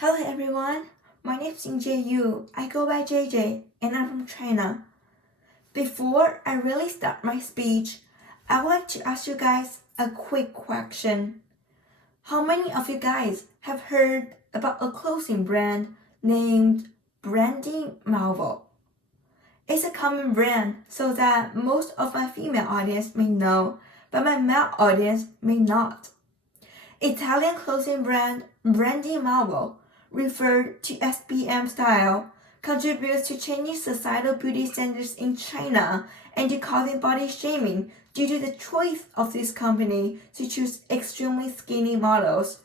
Hello everyone, my name is Jingjie Yu. I go by JJ and I'm from China. Before I really start my speech, I would like to ask you guys a quick question. How many of you guys have heard about a clothing brand named Brandy Melville? It's a common brand so that most of my female audience may know, but my male audience may not. Italian clothing brand Brandy Melville, referred to as BM style, contributes to changing societal beauty standards in China and to causing body shaming due to the choice of this company to choose extremely skinny models.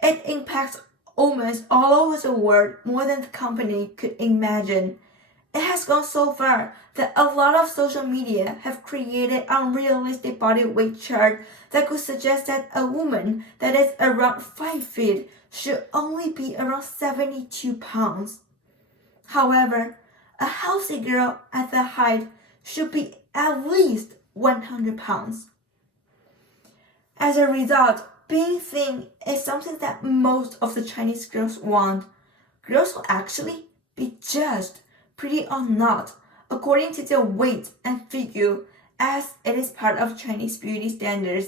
It impacts women all over the world more than the company could imagine. It has gone so far that a lot of social media have created unrealistic body weight chart that could suggest that a woman that is around 5 feet should only be around 72 pounds. However, a healthy girl at that height should be at least 100 pounds. As a result, being thin is something that most of the Chinese girls want. Girls will actually be judged, pretty or not, according to their weight and figure, as it is part of Chinese beauty standards.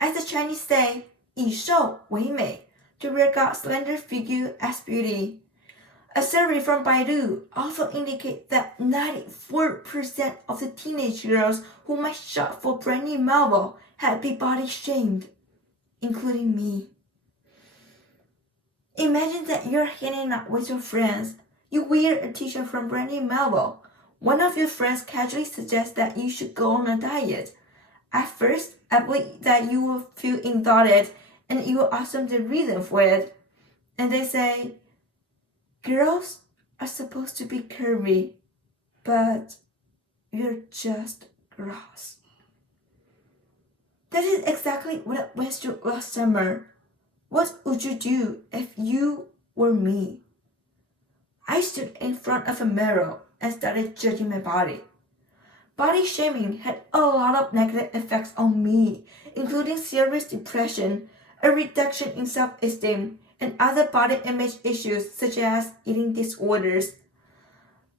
As the Chinese say, 以瘦为美, to regard slender figure as beauty. A survey from Baidu also indicates that 94% of the teenage girls who might shop for Brandy Melville had been body shamed, including me. Imagine that you're hanging out with your friends. You wear a t-shirt from Brandy Melville. One of your friends casually suggests that you should go on a diet. At first, I believe that you will feel indulged and you will ask them the reason for it. And they say, girls are supposed to be curvy, but you're just gross. That is exactly what I went through last summer. What would you do if you were me? I stood in front of a mirror and started judging my body. Body shaming had a lot of negative effects on me, including serious depression, a reduction in self-esteem, and other body image issues such as eating disorders.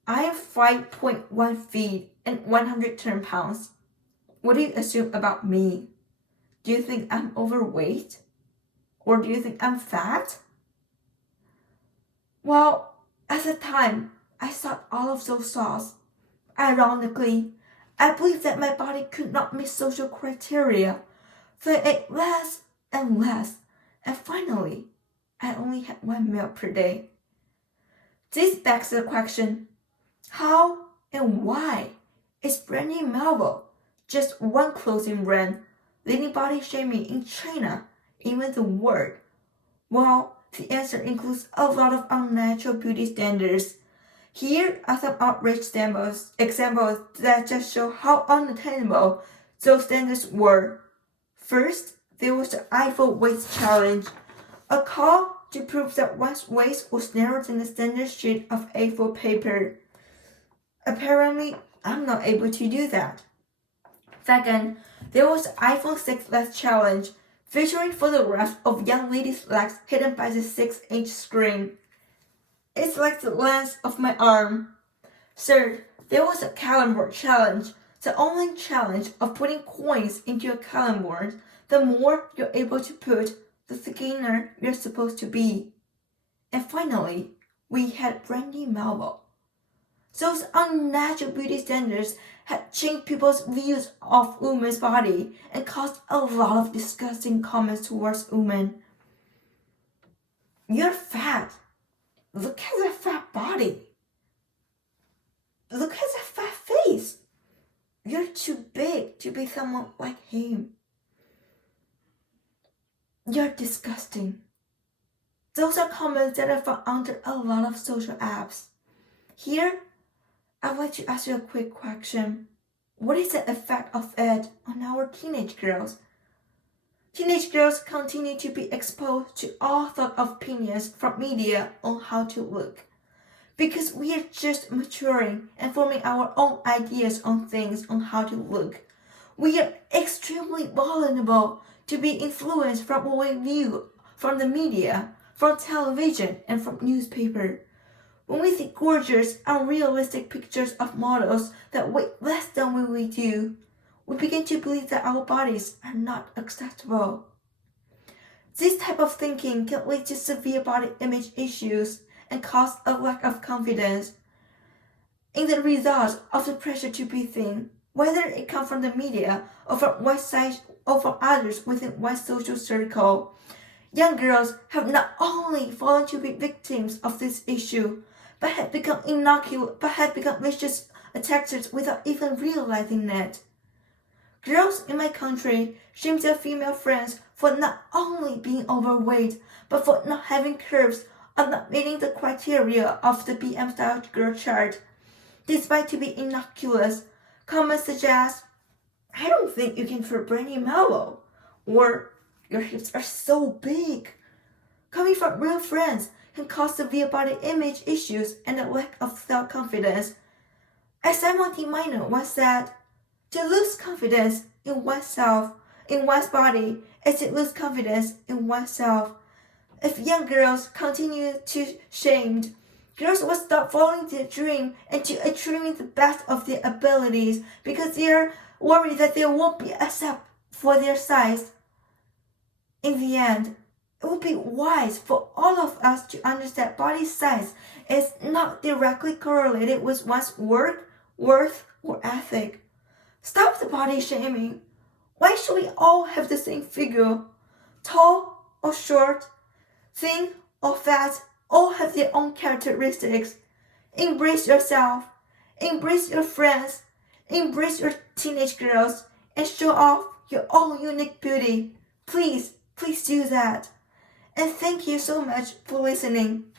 I am 5.1 feet and 110 pounds. What do you assume about me? Do you think I'm overweight? Or do you think I'm fat? Well, at the time, I thought all of those thoughts. Ironically, I believed that my body could not meet social criteria, so I ate less and less, and finally, I only had 1 meal per day. This begs the question, how and why is Brandy Melville just one clothing brand leading body shaming in China, even the world? Well, the answer includes a lot of unnatural beauty standards. Here are some outrage examples that just show how unattainable those standards were. First, there was the Eiffel waist challenge, a call to prove that one's waist was narrower than the standard sheet of A4 paper. Apparently, I'm not able to do that. Second, there was the iPhone 6 lens challenge, featuring photographs of young ladies' legs hidden by the 6-inch screen. It's like the length of my arm. Third, there was a calendar challenge, the online challenge of putting coins into a calendar. The more you're able to put, the skinnier you're supposed to be. And finally, we had Brandy Melville. Those unnatural beauty standards had changed people's views of women's body and caused a lot of disgusting comments towards women. You're fat. Look at that fat body. Look at that fat face. You're too big to be someone like him. You're disgusting. Those are comments that I found under a lot of social apps. Here, I'd like to ask you a quick question. What is the effect of it on our teenage girls? Teenage girls continue to be exposed to all sorts of opinions from media on how to look. Because we are just maturing and forming our own ideas on things on how to look. We are extremely vulnerable to be influenced from what we view from the media, from television and from newspaper. When we see gorgeous, unrealistic pictures of models that weigh less than we do, we begin to believe that our bodies are not acceptable. This type of thinking can lead to severe body image issues and cause a lack of confidence in the result of the pressure to be thin, whether it comes from the media or from others within one's social circle. Young girls have not only fallen to be victims of this issue, but have become vicious attackers without even realizing it. Girls in my country shame their female friends for not only being overweight, but for not having curves or not meeting the criteria of the BM style girl chart. Despite to be innocuous, comments such as, "I don't think you can fit Brandy Melville," or "your hips are so big," coming from real friends can cause severe body image issues and a lack of self-confidence. As Simon T. Minor once said, to lose confidence in one's body, is to lose confidence in oneself. If young girls continue to shamed, girls will stop following their dream and to achieving the best of their abilities because they are worried that they won't be accepted for their size. In the end, it would be wise for all of us to understand body size is not directly correlated with one's worth, or ethic. Stop the body shaming. Why should we all have the same figure? Tall or short, thin or fat, all have their own characteristics. Embrace yourself. Embrace your friends. Embrace your teenage girls and show off your own unique beauty. Please do that. And thank you so much for listening.